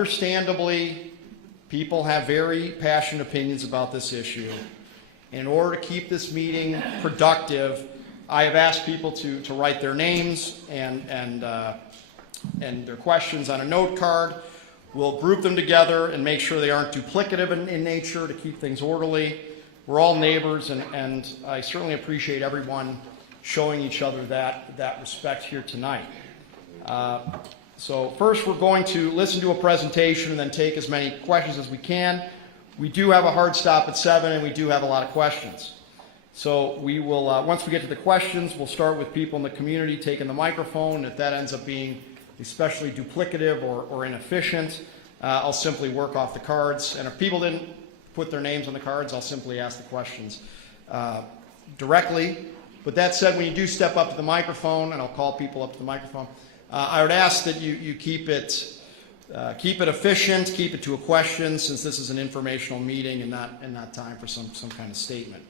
Understandably, people have very passionate opinions about this issue. In order to keep this meeting productive, I have asked people to write their names and their questions on a note card. We'll group them together and make sure they aren't duplicative in nature to keep things orderly. We're all neighbors, and I certainly appreciate everyone showing each other that respect here tonight. So first we're going to listen to a presentation and then take as many questions as we can. We do have a hard stop at 7 and we do have a lot of questions. So we will, once we get to the questions, we'll start with people in the community taking the microphone. If that ends up being especially duplicative or inefficient, I'll simply work off the cards. And if people didn't put their names on the cards, I'll simply ask the questions directly. But that said, when you do step up to the microphone, and I'll call people up to the microphone, I would ask that you keep it efficient, keep it to a question, since this is an informational meeting and not time for some kind of statement.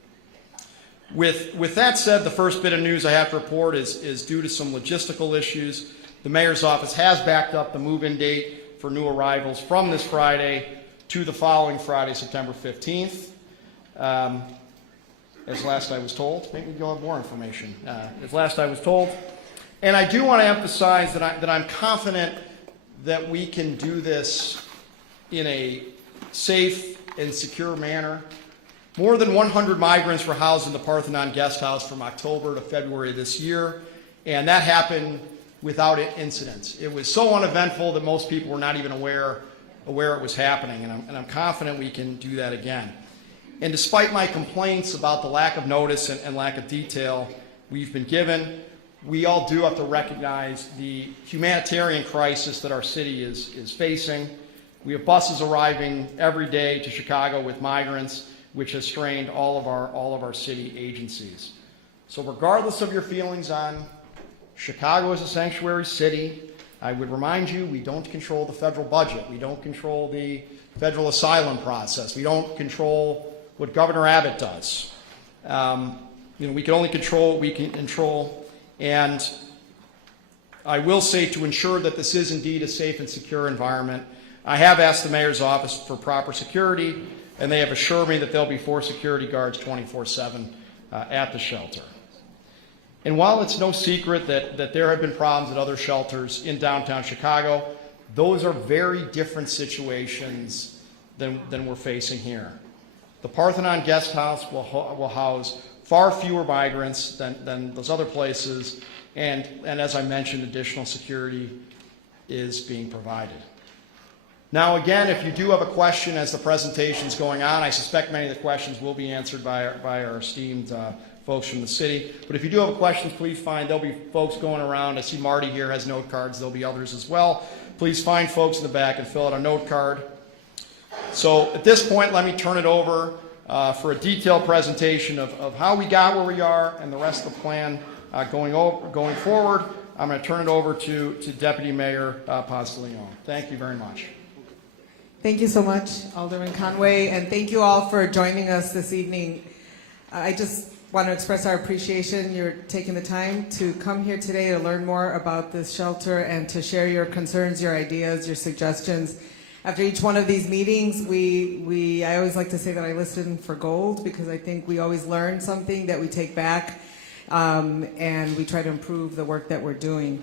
With that said, the first bit of news I have to report is due to some logistical issues. The mayor's office has backed up the move-in date for new arrivals from this Friday to the following Friday, September 15th. As last I was told. Maybe you'll have more information. As last I was told. And I do want to emphasize that I'm confident that we can do this in a safe and secure manner. More than 100 migrants were housed in the Parthenon guest house from October to February this year, and that happened without incident. It was so uneventful that most people were not even aware it was happening, and I'm confident we can do that again. And despite my complaints about the lack of notice and lack of detail we've been given, we all do have to recognize the humanitarian crisis that our city is facing. We have buses arriving every day to Chicago with migrants, which has strained all of our city agencies. So regardless of your feelings on Chicago as a sanctuary city, I would remind you we don't control the federal budget. We don't control the federal asylum process. We don't control what Governor Abbott does. We can only control what we can control. And I will say, to ensure that this is indeed a safe and secure environment, I have asked the mayor's office for proper security, and they have assured me that there'll be 4 security guards 24/7 at the shelter. And while it's no secret that there have been problems at other shelters in downtown Chicago, those are very different situations than we're facing here. The Parthenon guest house will house far fewer migrants than those other places, and as I mentioned, additional security is being provided. Now again, if you do have a question as the presentation is going on, I suspect many of the questions will be answered by our esteemed folks from the city. But if you do have questions, please there'll be folks going around. I see Marty here has note cards. There'll be others as well. Please find folks in the back and fill out a note card. So at this point, let me turn it over for a detailed presentation of how we got where we are and the rest of the plan going forward. I'm going to turn it over to Deputy Mayor Pozzoliano. Thank you very much. Thank you so much, Alderman Conway, and thank you all for joining us this evening. I just want to express our appreciation. You're taking the time to come here today to learn more about this shelter and to share your concerns, your ideas, your suggestions. After each one of these meetings, I always like to say that I listen for gold, because I think we always learn something that we take back, and we try to improve the work that we're doing.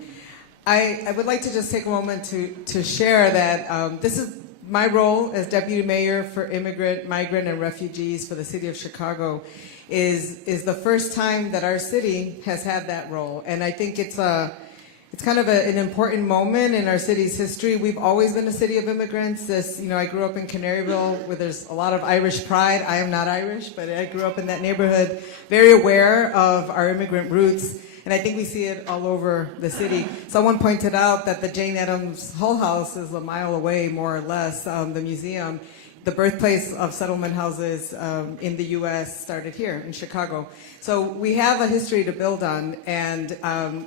I would like to just take a moment to share that this is my role as Deputy Mayor for Immigrant, Migrant, and Refugees for the City of Chicago is the first time that our city has had that role, and I think it's kind of an important moment in our city's history. We've always been a city of immigrants. I grew up in Canaryville, where there's a lot of Irish pride. I am not Irish, but I grew up in that neighborhood, very aware of our immigrant roots, and I think we see it all over the city. Someone pointed out that the Jane Addams Hull House is a mile away, more or less, the museum. The birthplace of settlement houses in the U.S. started here in Chicago. So we have a history to build on, and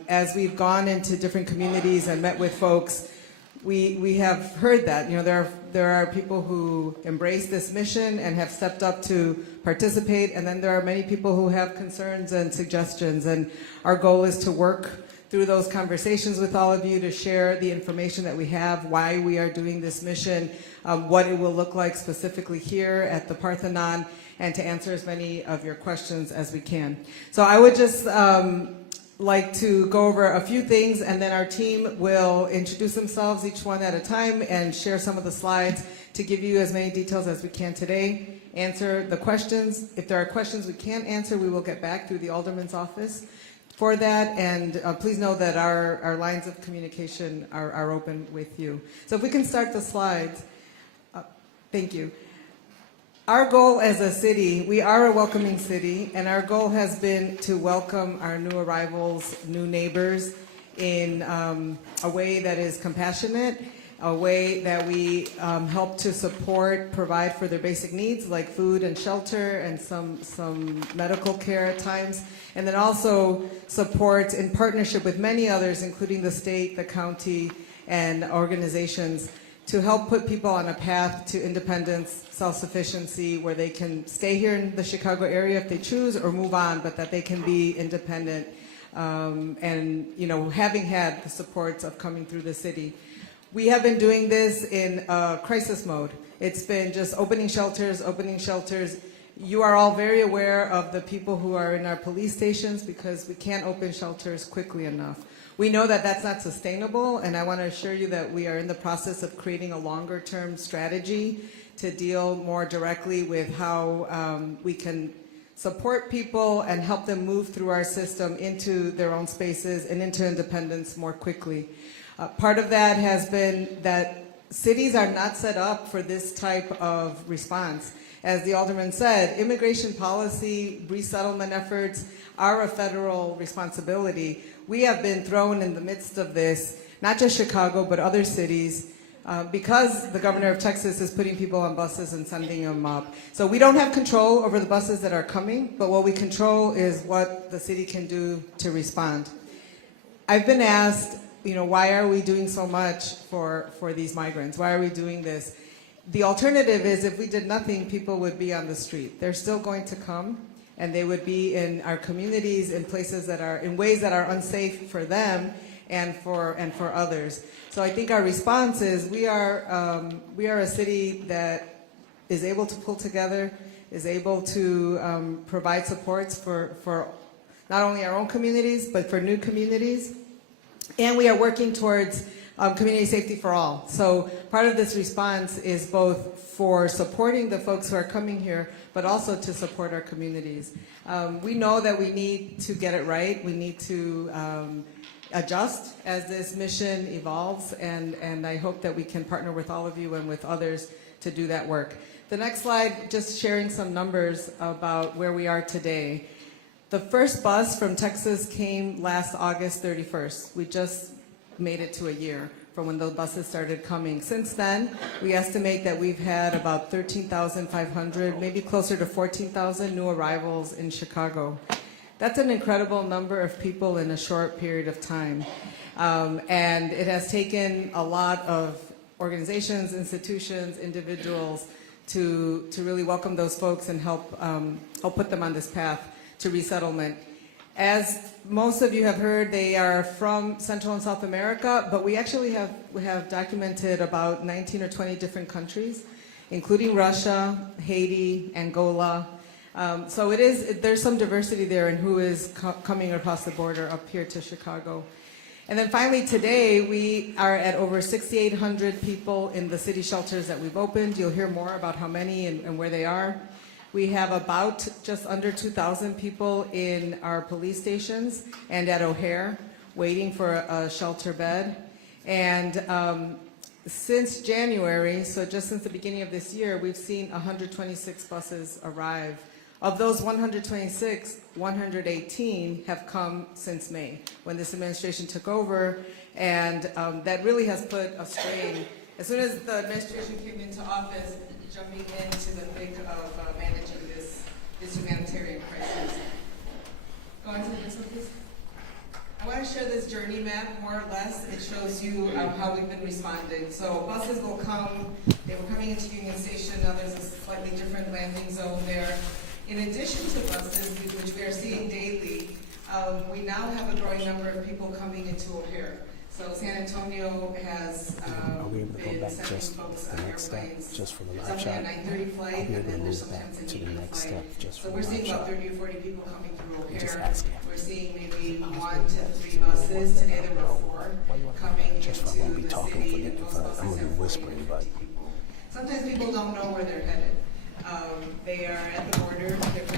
as we've gone into different communities and met with folks, we have heard that there are people who embrace this mission and have stepped up to participate, and then there are many people who have concerns and suggestions, and our goal is to work through those conversations with all of you to share the information that we have, why we are doing this mission, what it will look like specifically here at the Parthenon, and to answer as many of your questions as we can. So I would just like to go over a few things, and then our team will introduce themselves each one at a time and share some of the slides to give you as many details as we can today, answer the questions. If there are questions we can't answer, we will get back through the Alderman's office for that, and please know that our lines of communication are open with you. So if we can start the slides. Thank you. Our goal as a city, we are a welcoming city, and our goal has been to welcome our new arrivals, new neighbors, in a way that is compassionate, a way that we help to support, provide for their basic needs like food and shelter and some medical care at times, and then also support in partnership with many others, including the state, the county, and organizations, to help put people on a path to independence, self-sufficiency, where they can stay here in the Chicago area if they choose or move on, but that they can be independent and, you know, having had the supports of coming through the city. We have been doing this in crisis mode. It's been just opening shelters, opening shelters. You are all very aware of the people who are in our police stations because we can't open shelters quickly enough. We know that that's not sustainable, and I want to assure you that we are in the process of creating a longer-term strategy to deal more directly with how we can support people and help them move through our system into their own spaces and into independence more quickly. Part of that has been that cities are not set up for this type of response. As the Alderman said, immigration policy, resettlement efforts are a federal responsibility. We have been thrown in the midst of this, not just Chicago, but other cities, because the governor of Texas is putting people on buses and sending them up. So we don't have control over the buses that are coming, but what we control is what the city can do to respond. I've been asked, you know, why are we doing so much for these migrants? Why are we doing this? The alternative is if we did nothing, people would be on the street. They're still going to come, and they would be in our communities in places that are, in ways that are unsafe for them and for others. So I think our response is we are a city that is able to pull together, is able to provide supports for not only our own communities, but for new communities. And we are working towards community safety for all. So part of this response is both for supporting the folks who are coming here, but also to support our communities. We know that we need to get it right. We need to adjust as this mission evolves, and I hope that we can partner with all of you and with others to do that work. The next slide, just sharing some numbers about where we are today. The first bus from Texas came last August 31st. We just made it to a year from when the buses started coming. Since then, we estimate that we've had about 13,500, maybe closer to 14,000 new arrivals in Chicago. That's an incredible number of people in a short period of time. And it has taken a lot of organizations, institutions, individuals to really welcome those folks and help put them on this path to resettlement. As most of you have heard, they are from Central and South America, but we actually have documented about 19 or 20 different countries, including Russia, Haiti, Angola. So there's some diversity there in who is coming across the border up here to Chicago. And then finally today, we are at over 6,800 people in the city shelters that we've opened. You'll hear more about how many and where they are. We have about just under 2,000 people in our police stations and at O'Hare waiting for a shelter bed. And since January, so just since the beginning of this year, we've seen 126 buses arrive. Of those 126, 118 have come since May, when this administration took over, and that really has put a strain. As soon as the administration came into office, jumping into the thick of managing this humanitarian crisis. Go on to the next one, please. I want to share this journey map, more or less. It shows you how we've been responding. So buses will come. They were coming into Union Station. Now there's a slightly different landing zone there. In addition to buses, which we are seeing daily, We now have a growing number of people coming into O'Hare. So San Antonio has Are we able to go been back sending just folks the on next step, airplanes. just for the It's live only shot? a 9:30 flight, Are we and able to then there's move back sometimes an to the evening next flight. step just So for we're the seeing live about shot? 30 or 40 people coming through Just O'Hare. asking. We're seeing maybe 1 to 3 buses. Today there were 4 coming Just for I into won't be the talking city, for and the most I'm buses gonna have be 40 whispering, to but 50 people. Sometimes people don't know where they're headed. They are at the border, they're